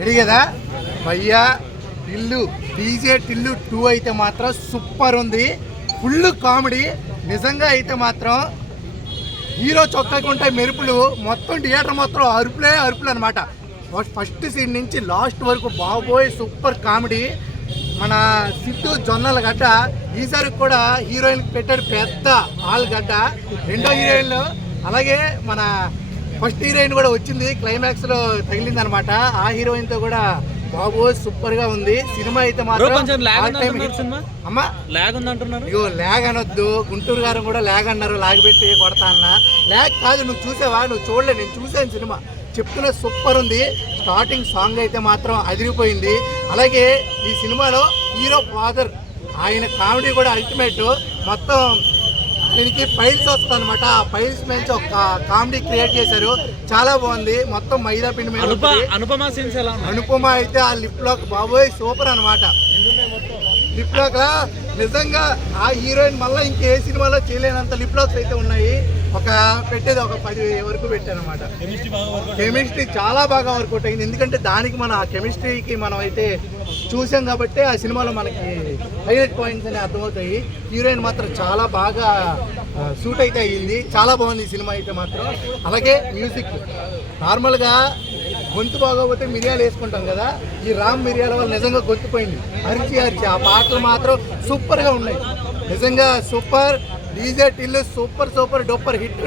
Ready కదా భయ్యా. Tillu DJ Tillu 2 అయితే మాత్రం సూపర్ ఉంది, ఫుల్ కామెడీ. నిజంగా అయితే మాత్రం హీరో చొక్కాకి ఉంటాయి మెరుపులు, మొత్తం థియేటర్ మొత్తం అరుపులే అరుపులు అనమాట. ఫస్ట్ సీన్ నుంచి లాస్ట్ వరకు బాబోయ్ సూపర్ కామెడీ. మన సిద్ధు జొన్నల గడ్డ ఈసారి కూడా హీరోయిన్ పెట్టాడు పెద్ద ఆల్గడ్డ. రెండో హీరోయిన్ అలాగే మన ఫస్ట్ హీరోయిన్ కూడా వచ్చింది, క్లైమాక్స్ లో తగిలింది అనమాట. ఆ హీరోయిన్ తో కూడా బాబోయ్ సూపర్ గా ఉంది సినిమా అయితే మాత్రం. అమ్మా ఇగో ల్యాగ్ అనొద్దు, గుంటూరు గారు కూడా ల్యాగ్ అన్నారు, లాగ్ పెట్టి కొడతా అన్న. ల్యాగ్ కాదు, నువ్వు చూసావా? నువ్వు చూడలే, నేను చూసాను సినిమా. చెప్తున్నా సూపర్ ఉంది. స్టార్టింగ్ సాంగ్ అయితే మాత్రం అదిరిపోయింది. అలాగే ఈ సినిమాలో హీరో ఫాదర్ ఆయన కామెడీ కూడా అల్టిమేట్. మొత్తం దీనికి ఫైల్స్ వస్తుంది అనమాట, ఆ ఫైల్స్ నుంచి ఒక కామెడీ క్రియేట్ చేశారు, చాలా బాగుంది. మొత్తం మైదా పిండి మీద అనుపమ అయితే ఆ లిప్ లాక్ బాబోయ్ సూపర్ అనమాట. లిప్ లాక్ నిజంగా ఆ హీరోయిన్ మళ్ళీ ఇంకే సినిమాలో చేయలేనంత లిప్ లాక్స్ అయితే ఉన్నాయి. పెట్టేది ఒక 10 వరకు పెట్టానమాట. కెమిస్ట్రీ చాలా బాగా వర్కౌట్ అయింది, ఎందుకంటే దానికి మన ఆ కెమిస్ట్రీకి మనం అయితే చూసాం కాబట్టి ఆ సినిమాలో మనకి హైలైట్ పాయింట్స్ అని అర్థమవుతాయి. హీరోయిన్ మాత్రం చాలా బాగా షూట్ అయితే అయ్యింది, చాలా బాగుంది ఈ సినిమా అయితే మాత్రం. అలాగే మ్యూజిక్ నార్మల్గా గొంతు బాగోపోతే మిరియాలు వేసుకుంటాం కదా, ఈ రామ్ మిరియాల వల్ల నిజంగా గొంతుపోయింది, అరిచి అరిచి. ఆ పాటలు మాత్రం సూపర్గా ఉన్నాయి, నిజంగా super. DJ Tillu super super duper hit.